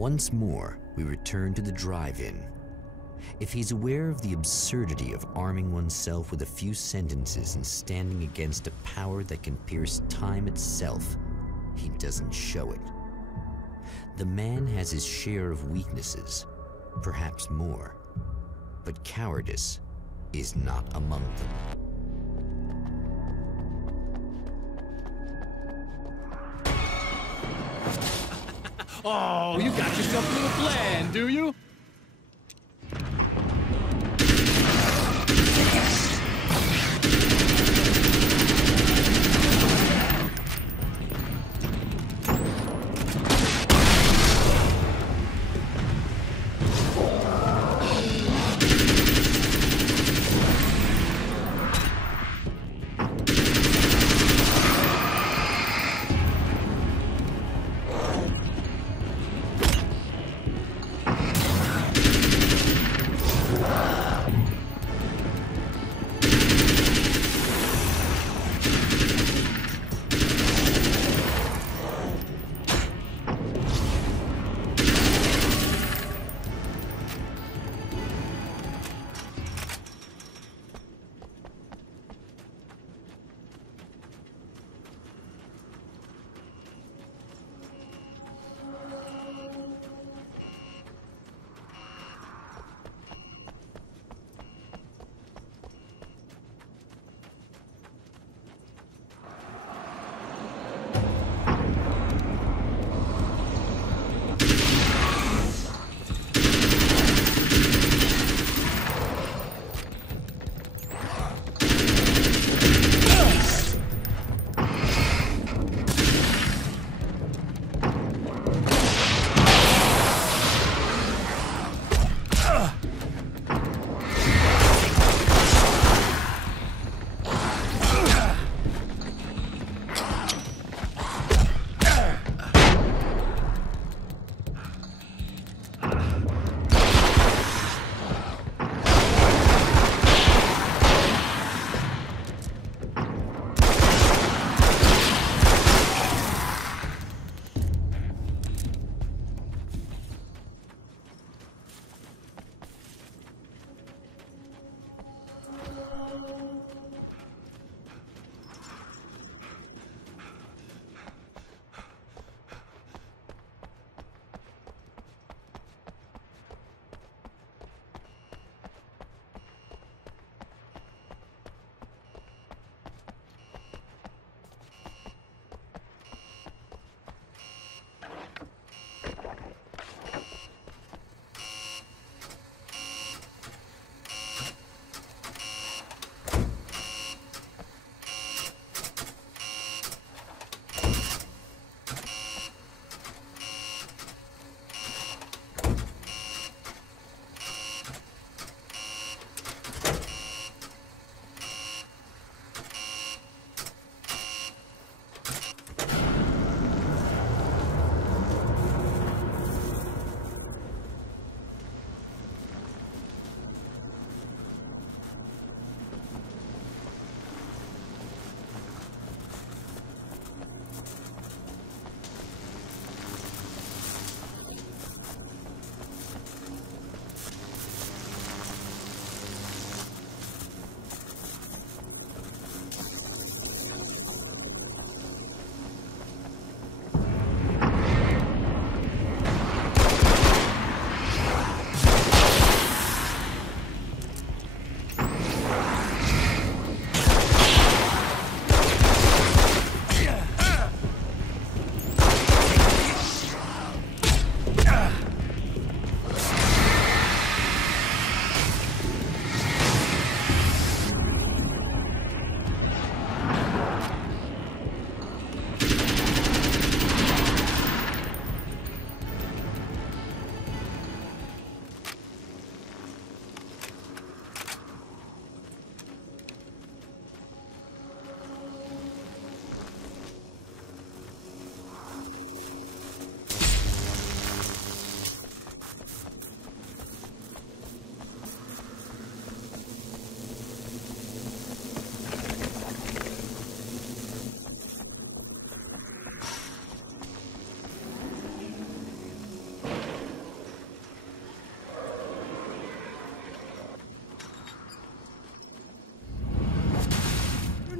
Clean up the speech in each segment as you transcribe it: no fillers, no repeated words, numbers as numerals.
Once more, we return to the drive-in. If he's aware of the absurdity of arming oneself with a few sentences and standing against a power that can pierce time itself, he doesn't show it. The man has his share of weaknesses, perhaps more, but cowardice is not among them. Oh, you got yourself a little plan, do you?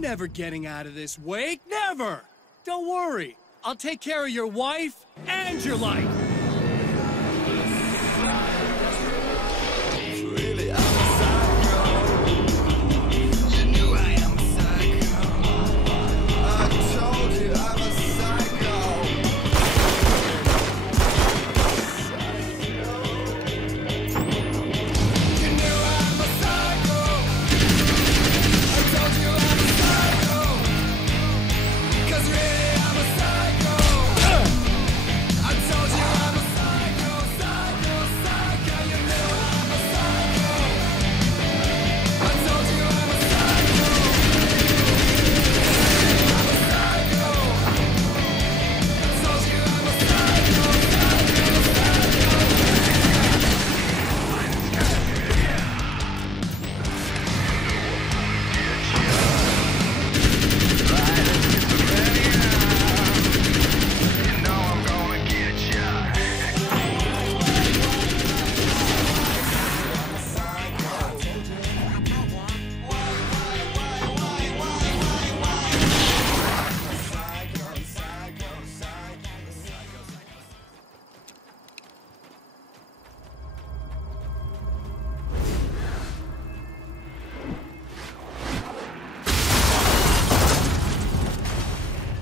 never getting out of this wake, never! Don't worry, I'll take care of your wife and your life.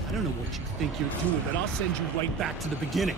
I don't know what you think you're doing, but I'll send you right back to the beginning.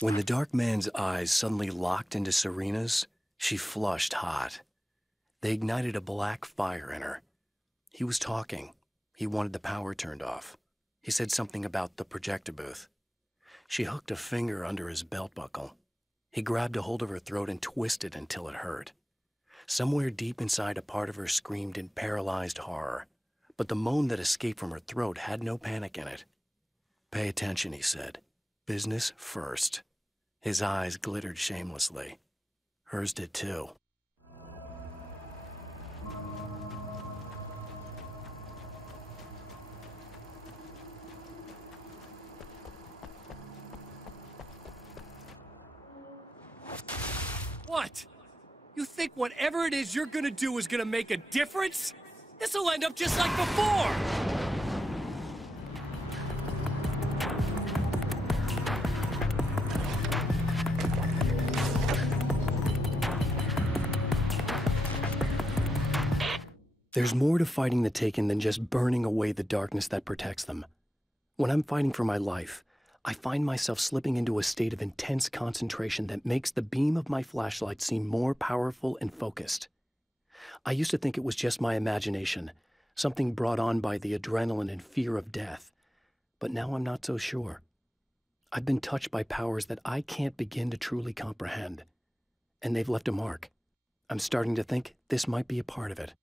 When the Dark Man's eyes suddenly locked into Serena's, she flushed hot. They ignited a black fire in her. He was talking. He wanted the power turned off. He said something about the projector booth. She hooked a finger under his belt buckle. He grabbed a hold of her throat and twisted until it hurt. Somewhere deep inside, a part of her screamed in paralyzed horror, but the moan that escaped from her throat had no panic in it. "Pay attention," he said. "Business first." His eyes glittered shamelessly. Hers did too. What? You think whatever it is you're gonna do is gonna make a difference? This'll end up just like before! There's more to fighting the Taken than just burning away the darkness that protects them. When I'm fighting for my life, I find myself slipping into a state of intense concentration that makes the beam of my flashlight seem more powerful and focused. I used to think it was just my imagination, something brought on by the adrenaline and fear of death. But now I'm not so sure. I've been touched by powers that I can't begin to truly comprehend. And they've left a mark. I'm starting to think this might be a part of it.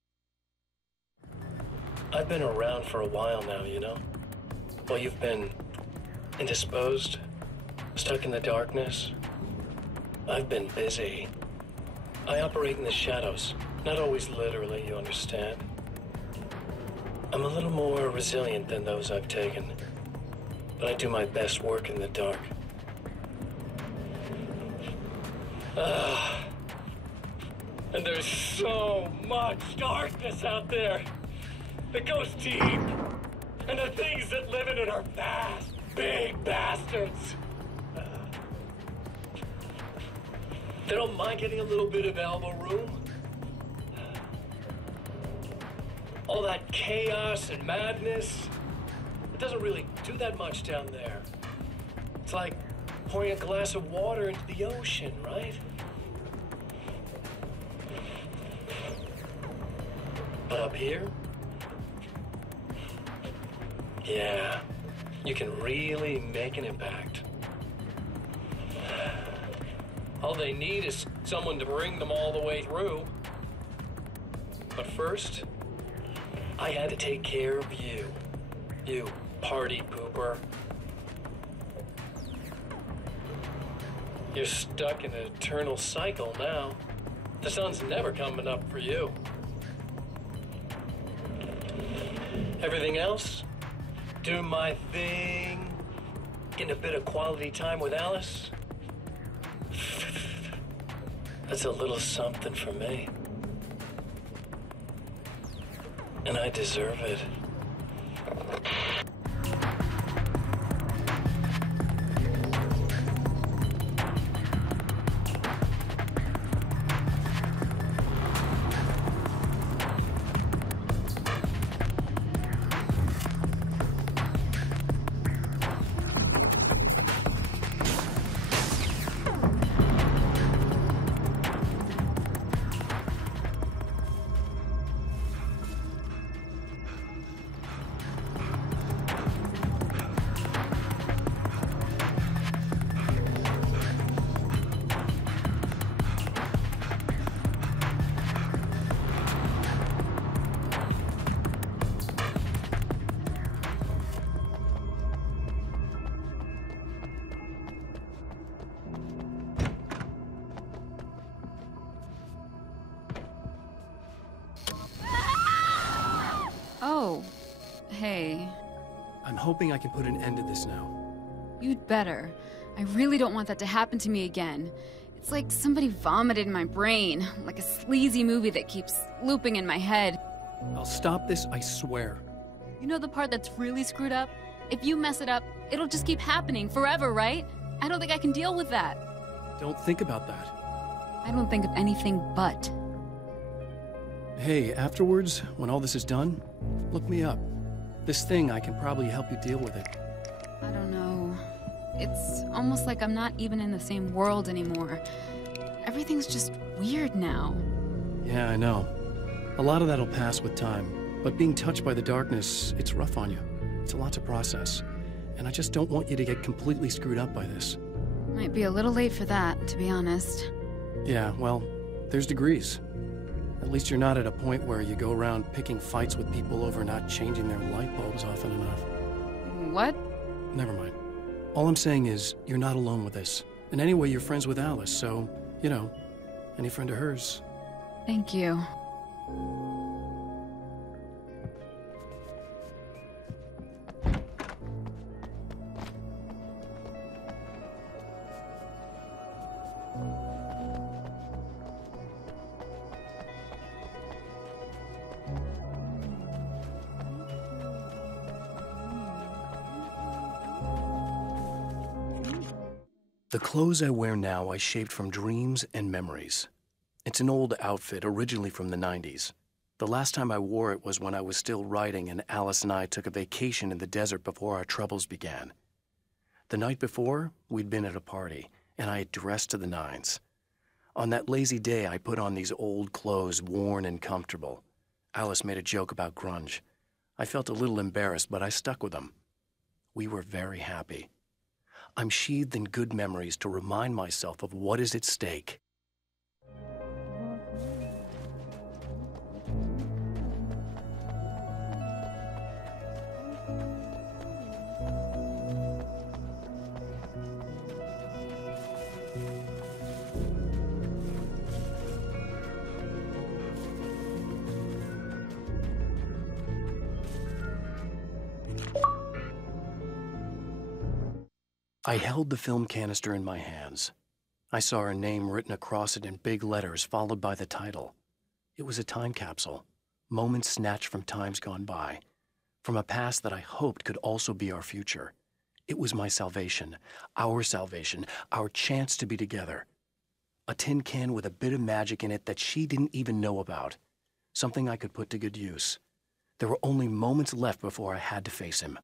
I've been around for a while now, you know? Well, you've been indisposed, stuck in the darkness. I've been busy. I operate in the shadows, not always literally, you understand? I'm a little more resilient than those I've taken, but I do my best work in the dark. And there's so much darkness out there. It goes deep, and the things that live in it are vast, big bastards. They don't mind getting a little bit of elbow room. All that chaos and madness, it doesn't really do that much down there. It's like pouring a glass of water into the ocean, right? But up here, yeah, you can really make an impact. All they need is someone to bring them all the way through. But first, I had to take care of you. You party pooper. You're stuck in an eternal cycle now. The sun's never coming up for you. Everything else? Do my thing. Getting a bit of quality time with Alice. That's a little something for me. And I deserve it. Oh, hey. I'm hoping I can put an end to this now. You'd better. I really don't want that to happen to me again. It's like somebody vomited in my brain, like a sleazy movie that keeps looping in my head. I'll stop this, I swear. You know the part that's really screwed up? If you mess it up, it'll just keep happening forever, right? I don't think I can deal with that. Don't think about that. I don't think of anything but. Hey, afterwards, when all this is done, look me up. This thing, I can probably help you deal with it. I don't know. It's almost like I'm not even in the same world anymore. Everything's just weird now. Yeah, I know. A lot of that'll pass with time, but being touched by the darkness, it's rough on you. It's a lot to process, and I just don't want you to get completely screwed up by this. Might be a little late for that, to be honest. Yeah, well, there's degrees. At least you're not at a point where you go around picking fights with people over not changing their light bulbs often enough. What? Never mind. All I'm saying is, you're not alone with this. And anyway, you're friends with Alice, so, you know, any friend of hers. Thank you. The clothes I wear now I shaped from dreams and memories. It's an old outfit, originally from the 90s. The last time I wore it was when I was still writing and Alice and I took a vacation in the desert before our troubles began. The night before, we'd been at a party, and I had dressed to the nines. On that lazy day, I put on these old clothes, worn and comfortable. Alice made a joke about grunge. I felt a little embarrassed, but I stuck with them. We were very happy. I'm sheathed in good memories to remind myself of what is at stake. I held the film canister in my hands. I saw her name written across it in big letters, followed by the title. It was a time capsule, moments snatched from times gone by, from a past that I hoped could also be our future. It was my salvation, our chance to be together. A tin can with a bit of magic in it that she didn't even know about, something I could put to good use. There were only moments left before I had to face him.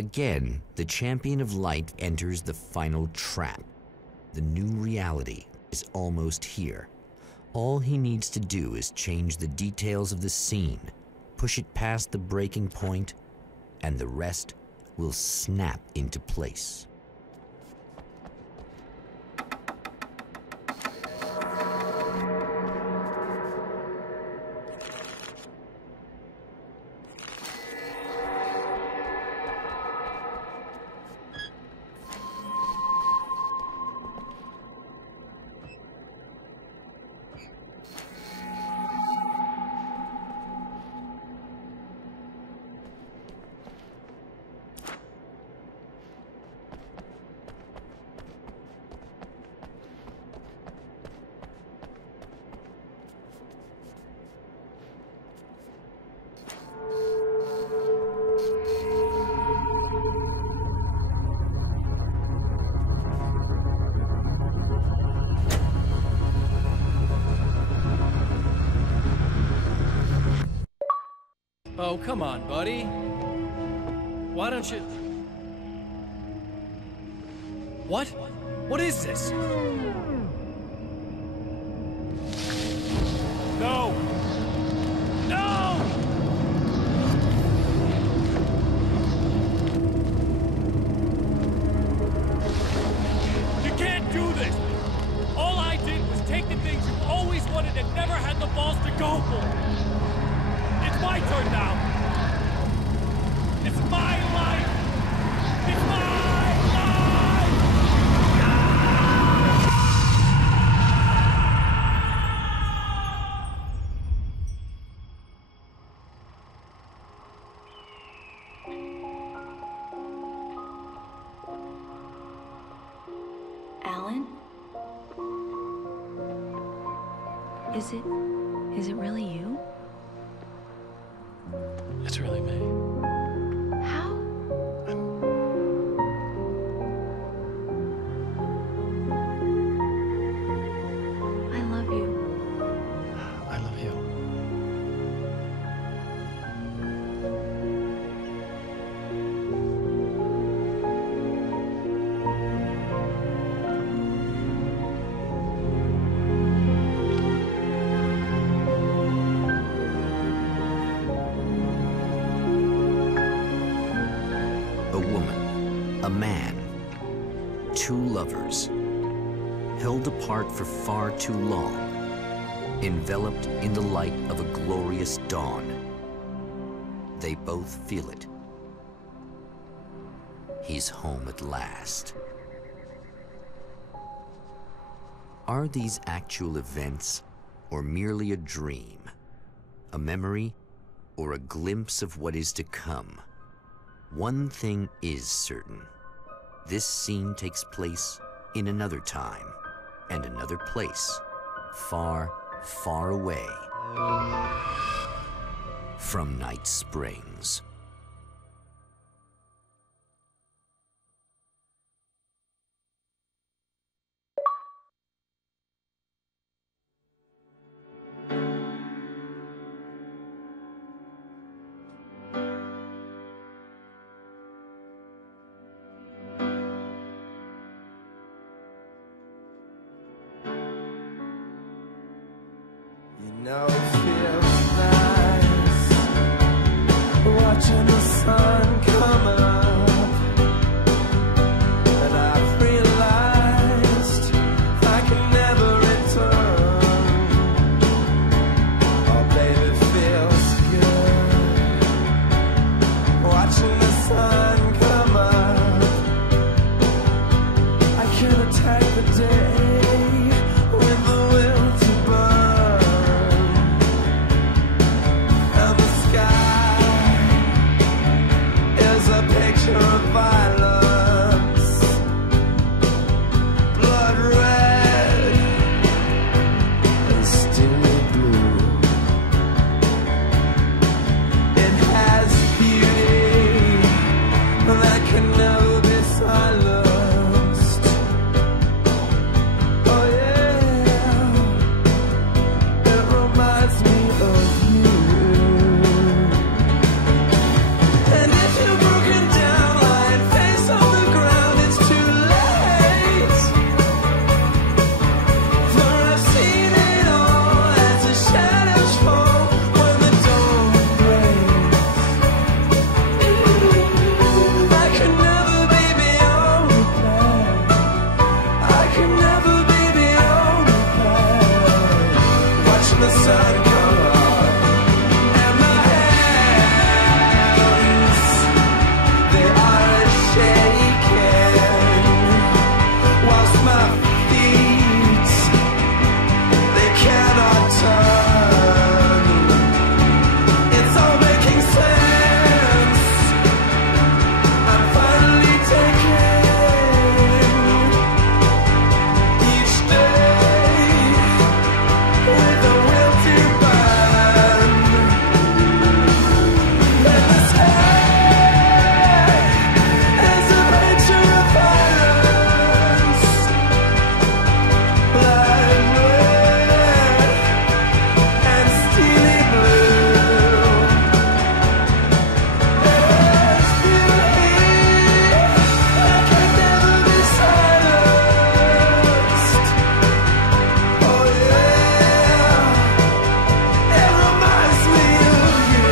Again, the champion of light enters the final trap. The new reality is almost here. All he needs to do is change the details of the scene, push it past the breaking point, and the rest will snap into place. Oh, come on, buddy. Why don't you... What? What is this? No! No! You can't do this! All I did was take the things you always wanted and never had the balls to go for! It's my turn now! It's my life! It's my life! Alan? Is it really you? It's really me. How? I love you. I love you. A man, two lovers, held apart for far too long, enveloped in the light of a glorious dawn. They both feel it. He's home at last. Are these actual events, or merely a dream? A memory, or a glimpse of what is to come? One thing is certain. This scene takes place in another time and another place, far, far away from Night Springs. You know it feels nice watching the sun come up, and I've realized I can never return. Oh baby, it feels good watching the sun come up. I can attack the day with the will to burn. watching the sun come up. And my hands, they are shaking, whilst my feet, they cannot turn. It's all making sense. I'm finally taking each day with a will to burn. And the sky is a picture of violence, blood red and steely blue. There's beauty that can never be silenced. Oh yeah, it reminds me of you.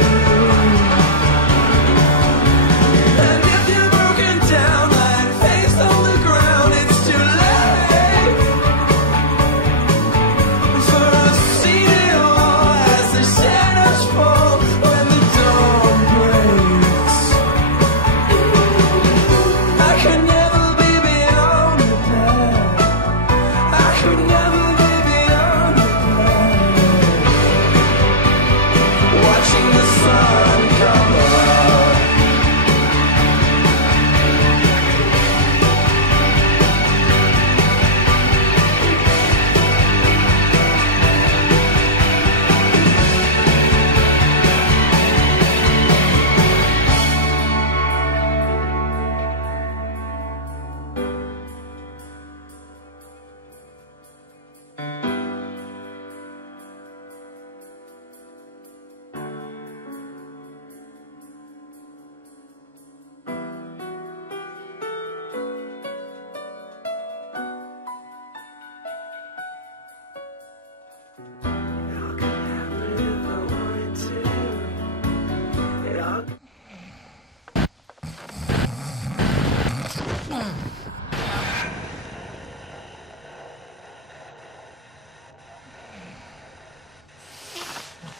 And if you're broken down, lying face on the ground, it's too late for us to see it all as the shadows fall when the dawn breaks. I could never be beyond the past. I could never be beyond the past. Watching the sun come up.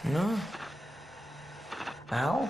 No. Al?